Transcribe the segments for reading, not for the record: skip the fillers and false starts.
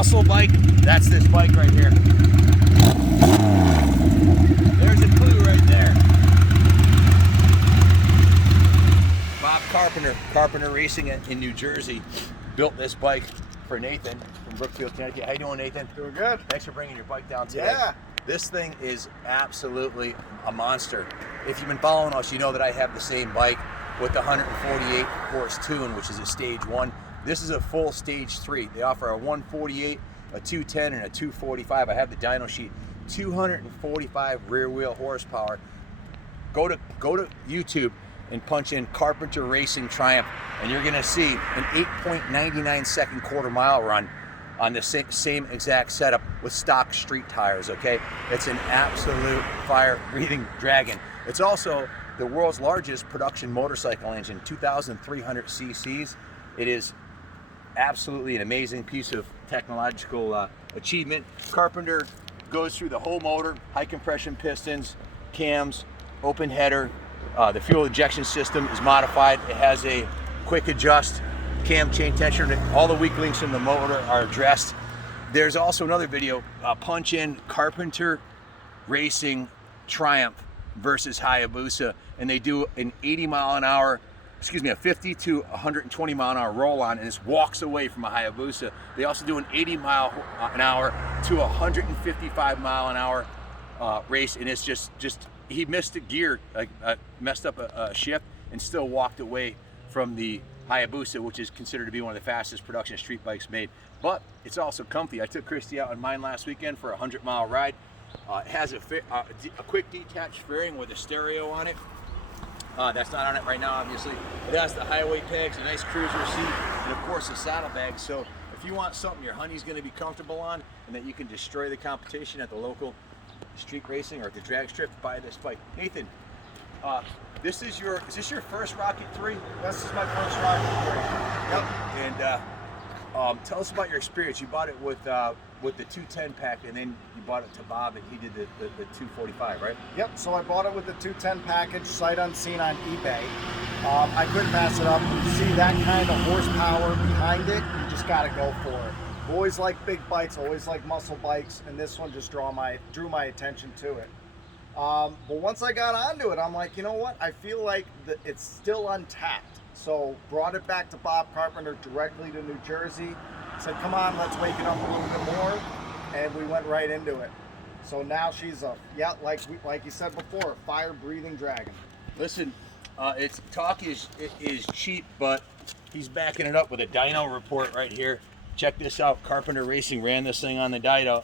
muscle bike, that's this bike right here. There's a clue right there. Bob Carpenter, Carpenter Racing in New Jersey, built this bike for Nathan from Brookfield, Connecticut. How you doing, Nathan? Doing good. Thanks for bringing your bike down today. Yeah. This thing is absolutely a monster. If you've been following us, you know that I have the same bike with the 148 horse tune, which is a stage 1. This is a full stage 3. They offer a 148, a 210, and a 245. I have the dyno sheet. 245 rear wheel horsepower. Go to YouTube and punch in Carpenter Racing Triumph, and you're gonna see an 8.99 second quarter mile run on the same exact setup with stock street tires, okay? It's an absolute fire-breathing dragon. It's also the world's largest production motorcycle engine, 2,300 cc's. It is absolutely an amazing piece of technological achievement. Carpenter goes through the whole motor, high compression pistons, cams, open header. The fuel injection system is modified. It has a quick adjust cam chain tensioner. All the weak links in the motor are addressed. There's also another video, punch in Carpenter Racing Triumph versus Hayabusa, and they do an 80 mile an hour, a 50 to 120 mile an hour roll on, and this walks away from a Hayabusa. They also do an 80 mile an hour to 155 mile an hour race, and it's just he missed a gear, messed up a shift, and still walked away from the Hayabusa, which is considered to be one of the fastest production street bikes made. But it's also comfy. I took Christy out on mine last weekend for a 100-mile ride. It has a quick detached fairing with a stereo on it. That's not on it right now, obviously. It has the highway pegs, a nice cruiser seat, and of course a saddlebag. So if you want something your honey's going to be comfortable on, and that you can destroy the competition at the local street racing or at the drag strip, buy this bike. Nathan, is this your first Rocket 3? This is my first Rocket 3. Yep. And tell us about your experience. You bought it with the 210 pack, and then you bought it to Bob, and he did the 245, right? Yep. So I bought it with the 210 package, sight unseen on eBay. I couldn't pass it up. You see that kind of horsepower behind it, you just got to go for it. Always like big bikes, always like muscle bikes, and this one just drew my attention to it. But once I got onto it, I'm like, you know what? I feel like it's still untapped. So brought it back to Bob Carpenter directly to New Jersey. Said, come on, let's wake it up a little bit more, and we went right into it. So now she's like you said before, a fire-breathing dragon. Listen, its talk is cheap, but he's backing it up with a dyno report right here. Check this out. Carpenter Racing ran this thing on the dyno.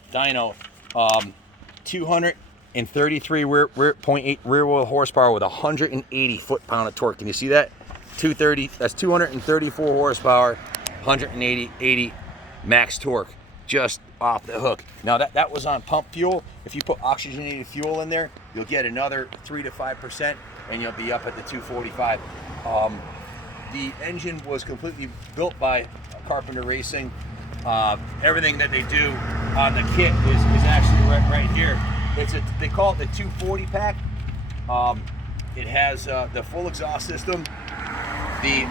233 0.8 rear wheel horsepower with 180 foot-pound of torque. Can you see that? 230. That's 234 horsepower, 180 max torque, just off the hook. Now that was on pump fuel. If you put oxygenated fuel in there, you'll get another 3 to 5%, and you'll be up at the 245. The engine was completely built by Carpenter Racing. Everything that they do on the kit is actually right here. They call it the 240 pack. It has the full exhaust system, the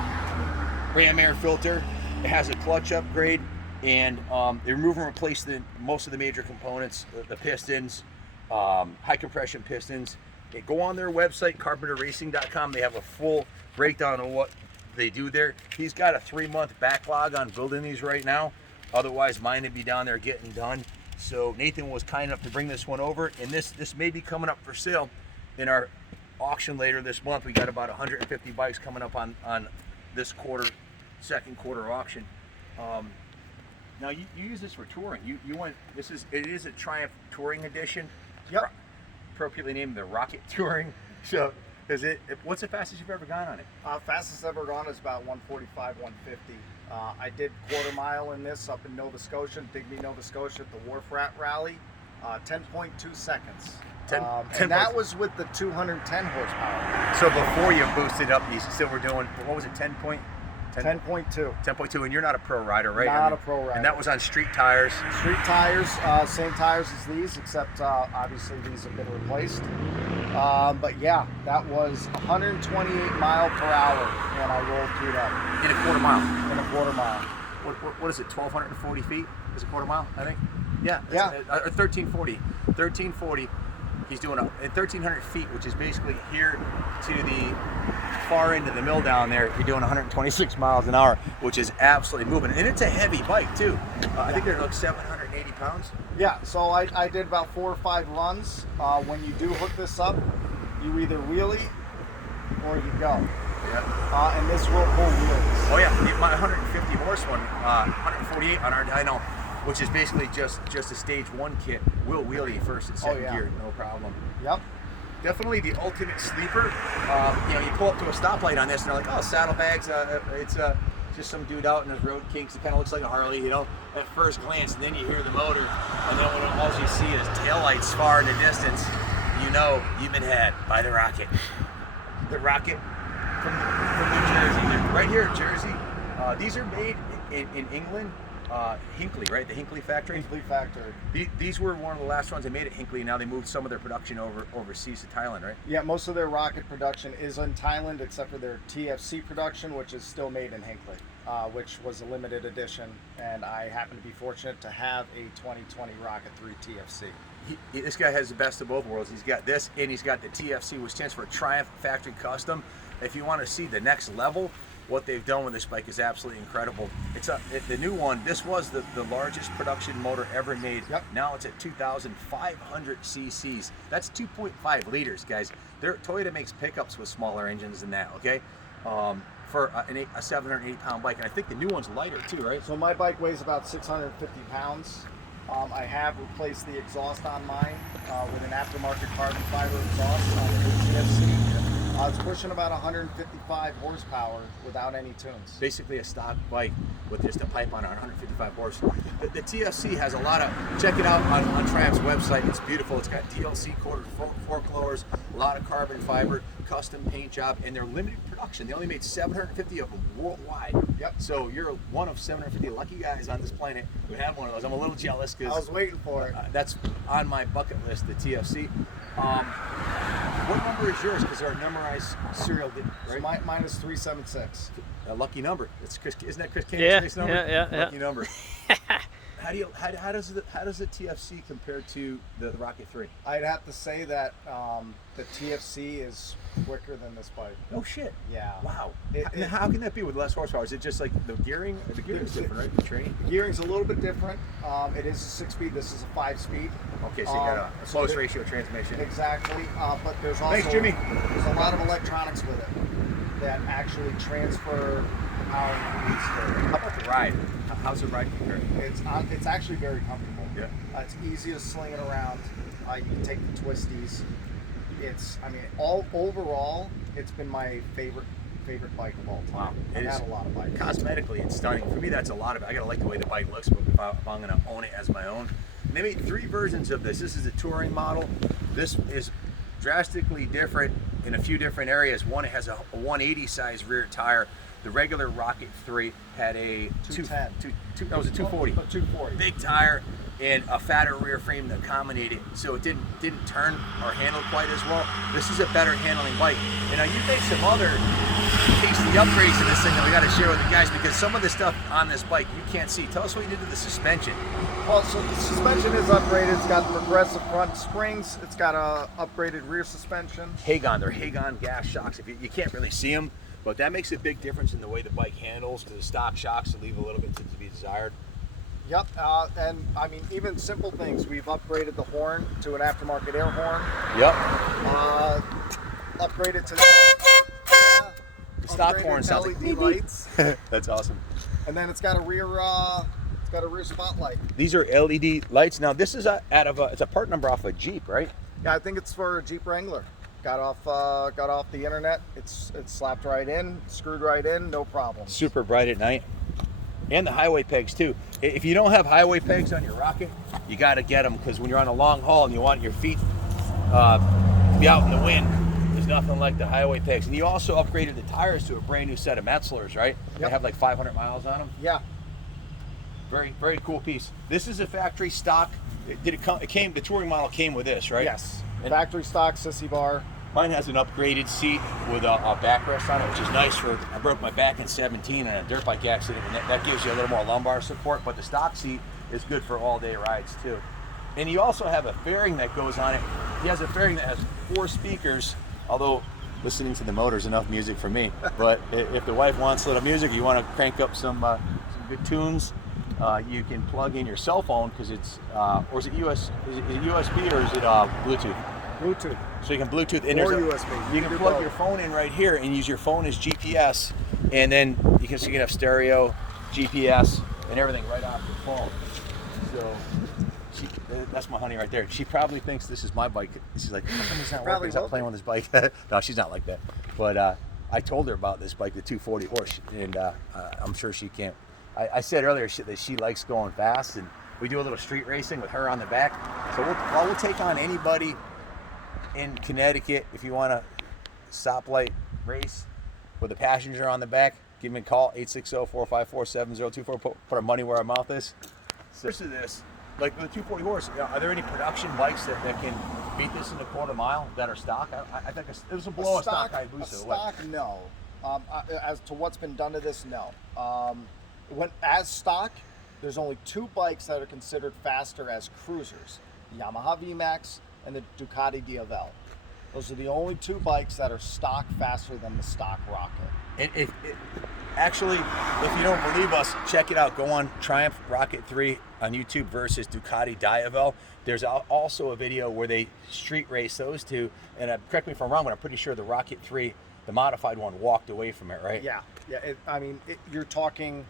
ram air filter. It has a clutch upgrade, and they remove and replace most of the major components, the pistons, high compression pistons. They go on their website, carpenterracing.com. They have a full breakdown of what they do there. He's got a 3-month backlog on building these right now. Otherwise, mine would be down there getting done. So Nathan was kind enough to bring this one over, and this may be coming up for sale in our auction later this month. We got about 150 bikes coming up on this second quarter auction. Now you use this for touring. It is a Triumph Touring Edition. Yep. Appropriately named the Rocket Touring. So what's the fastest you've ever gone on it? Fastest ever gone is about 145, 150. I did quarter mile in this up in Nova Scotia, Digby, Nova Scotia at the Wharf Rat Rally, 10.2 seconds. And that was with the 210 horsepower. So before you boosted up, you still were doing, what was it, 10.2? 10.2, and you're not a pro rider, right? Not a pro rider. And that was on street tires? Street tires, same tires as these, except obviously these have been replaced. But yeah, that was 128 mile per hour when I rolled through that. In a quarter mile? In a quarter mile. what is it, 1,240 feet? Is it quarter mile, I think? Yeah. Yeah. Or 1340. 1340. He's doing at 1,300 feet, which is basically here to the far end of the mill down there. You're doing 126 miles an hour, which is absolutely moving. And it's a heavy bike, too. I think they're like 780 pounds. Yeah, so I did about 4 or 5 runs. When you do hook this up, you either wheelie or you go. Yeah. And this will pull wheelies. Oh, yeah. My 150 horse one, 148 on our Dyno, which is basically just a stage 1 kit, will wheelie first and second gear, no problem. Yep. Definitely the ultimate sleeper. You pull up to a stoplight on this and they're like, oh, saddlebags, it's just some dude out in his road kinks. It kind of looks like a Harley, at first glance, and then you hear the motor, and then when all you see is taillights far in the distance, you know you've been had by the Rocket. The Rocket from New Jersey. They're right here in Jersey. These are made in England. Hinckley, right? The Hinckley factory. Hinckley factory. These were one of the last ones they made at Hinckley. Now they moved some of their production overseas to Thailand, right? Yeah, most of their rocket production is in Thailand, except for their TFC production, which is still made in Hinckley, which was a limited edition. And I happen to be fortunate to have a 2020 Rocket 3 TFC. This guy has the best of both worlds. He's got this, and he's got the TFC, which stands for Triumph Factory Custom. If you want to see the next level, what they've done with this bike is absolutely incredible. The new one. This was the largest production motor ever made. Yep. Now it's at 2,500 cc's. That's 2.5 liters, guys. Toyota makes pickups with smaller engines than that. Okay, for a 780 pound bike, and I think the new one's lighter too, right? So my bike weighs about 650 pounds. I have replaced the exhaust on mine with an aftermarket carbon fiber exhaust on the new TFC. It's pushing about 155 horsepower without any tunes. Basically a stock bike with just a pipe on it, 155 horse. The TFC has a lot of, check it out on Triumph's website. It's beautiful. It's got DLC quartered fork lowers, a lot of carbon fiber, custom paint job, and they're limited production. They only made 750 of them worldwide. Yep. So you're one of 750 lucky guys on this planet who have one of those. I'm a little jealous because I was waiting for it. That's on my bucket list, the TFC. What number is yours? Because they're a memorized serial, right? So mine is 376. A lucky number. Isn't that Chris Cannon's number? Yeah. Lucky number. How does the TFC compare to the Rocket 3? I'd have to say that the TFC is quicker than this bike. Oh shit. Yeah. Wow. How can that be with less horsepower? Is it just like the gearing? The gearing's different, right? The train? The gearing's a little bit different. It is a 6-speed. This is a 5-speed. Okay, so you got a close ratio transmission. Exactly. But there's also Thanks, Jimmy. There's a lot of electronics with it that actually transfer the power you need to. How about the ride? How's the ride compared? It's actually very comfortable. Yeah. It's easy to sling it around. You can take the twisties. Overall, it's been my favorite bike of all time. Wow. I've had a lot of bikes. Cosmetically, it's stunning. For me, that's a lot of it. I gotta like the way the bike looks, but if I'm gonna own it as my own. And they made 3 versions of this. This is a touring model. This is drastically different in a few different areas. One, it has a 180 size rear tire. The regular Rocket 3 had a 210. That was a 240. A 240. Big tire and a fatter rear frame to accommodate it, so it didn't turn or handle quite as well. This is a better handling bike. And now you made some other tasty upgrades to this thing that we got to share with the guys, because some of the stuff on this bike you can't see. Tell us what you did to the suspension. Well, so the suspension is upgraded. It's got progressive front springs. It's got a upgraded rear suspension. Hagon, they're Hagon gas shocks. If you can't really see them, but that makes a big difference in the way the bike handles, because the stock shocks leave a little bit to be desired. Yep, and I mean, even simple things. We've upgraded the horn to an aftermarket air horn. Yep. Upgraded to the stock horn sounds like LED lights. That's awesome. And then it's got a rear spotlight. These are LED lights. Now this is it's a part number off a Jeep, right? Yeah, I think it's for a Jeep Wrangler. Got off the internet. It's slapped right in, screwed right in, no problem. Super bright at night. And the highway pegs too. If you don't have highway pegs on your Rocket, you got to get them, because when you're on a long haul and you want your feet to be out in the wind, there's nothing like the highway pegs. And you also upgraded the tires to a brand new set of Metzlers, right? Yep. They have like 500 miles on them. Yeah. Very, very cool piece. This is a factory stock. The touring model came with this, right? Yes. Factory stock sissy bar. Mine has an upgraded seat with a backrest on it, which is nice for, I broke my back in 17 in a dirt bike accident, and that gives you a little more lumbar support, but the stock seat is good for all-day rides too. And you also have a fairing that goes on it. He has a fairing that has 4 speakers, although listening to the motor is enough music for me. But if the wife wants a little music, you want to crank up some good tunes, you can plug in your cell phone, because it's, or is it USB or is it Bluetooth? Bluetooth. So you can Bluetooth in Or there. USB. You can plug your phone in right here and use your phone as GPS, and then you can have stereo, GPS, and everything right off your phone. So that's my honey right there. She probably thinks this is my bike. She's like, how come he's not working? He's not playing with his bike. No, she's not like that. But I told her about this bike, the 240 horse, and I'm sure she can't. I said earlier that she likes going fast, and we do a little street racing with her on the back. So we'll take on anybody in Connecticut. If you want a stoplight race with a passenger on the back, give me a call, 860-454-7024. Put our money where our mouth is. So this, like the 240 horse, are there any production bikes that can beat this in a quarter mile that are stock? I think this will blow a stock Hayabusa away. Stock, no. As to what's been done to this, no. As stock, there's only 2 bikes that are considered faster as cruisers: the Yamaha VMAX and the Ducati DFL. Those are the only 2 bikes that are stock faster than the stock Rocket. Actually, if you don't believe us, check it out. Go on Triumph Rocket 3 on YouTube versus Ducati Diavel. There's also a video where they street race those two. And correct me if I'm wrong, but I'm pretty sure the Rocket 3, the modified one, walked away from it, right? Yeah. You're talking,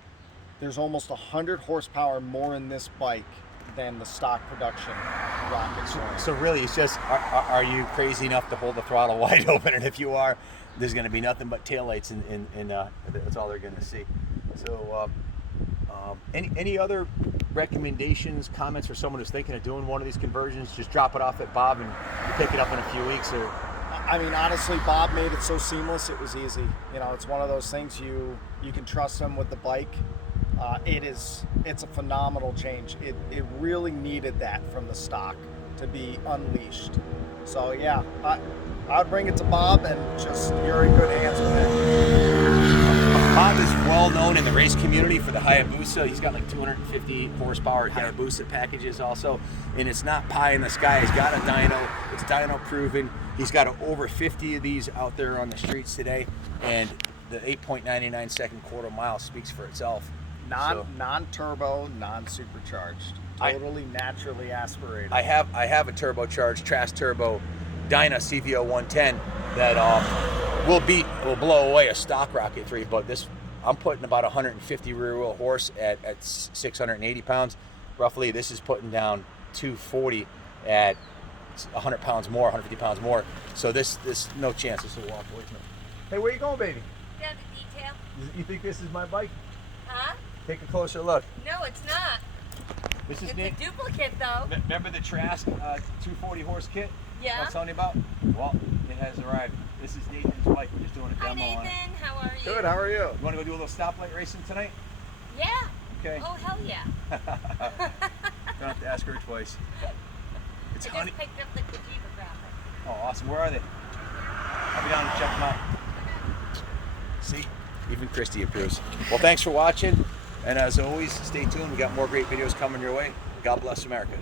there's almost 100 horsepower more in this bike than the stock production Rocket. So really, it's just, are you crazy enough to hold the throttle wide open? And if you are, there's going to be nothing but taillights, and that's all they're going to see. So, any other recommendations, comments for someone who's thinking of doing one of these conversions? Just drop it off at Bob and you pick it up in a few weeks, or? I mean, honestly, Bob made it so seamless. It was easy. It's one of those things you can trust him with the bike. It's a phenomenal change. It really needed that from the stock to be unleashed. So yeah, I would bring it to Bob, and just, you're in good hands with it. Bob is well known in the race community for the Hayabusa. He's got like 250 horsepower Hayabusa packages also, and it's not pie in the sky. He's got a dyno. It's dyno proven. He's got over 50 of these out there on the streets today, and the 8.99 second quarter mile speaks for itself. Non-turbo, non-supercharged, totally naturally aspirated. I have a turbocharged Trask Turbo Dyno CVO 110 that will blow away a stock Rocket 3, but this, I'm putting about 150 rear wheel horse at 680 pounds roughly. This is putting down 240 at 100 pounds more, 150 pounds more. So this no chance this will walk away from it. Hey, where you going, baby? Down to detail. You think this is my bike? Huh? Take a closer look. No, it's not. This is It's a duplicate, though. Remember the Trask 240 horse kit? Yeah. I was telling you about? Well, it has arrived. This is Nathan's bike. We're just doing a Hi, demo on it. Nathan. How are you? Good. How are you? You want to go do a little stoplight racing tonight? Yeah. Okay. Oh, hell yeah. Don't have to ask her twice. It's I honey. just picked up the Kajiba graphic. Oh, awesome. Where are they? I'll be down to check them out. See? Even Christy approves. Well, thanks for watching. And as always, stay tuned. We got more great videos coming your way. God bless America.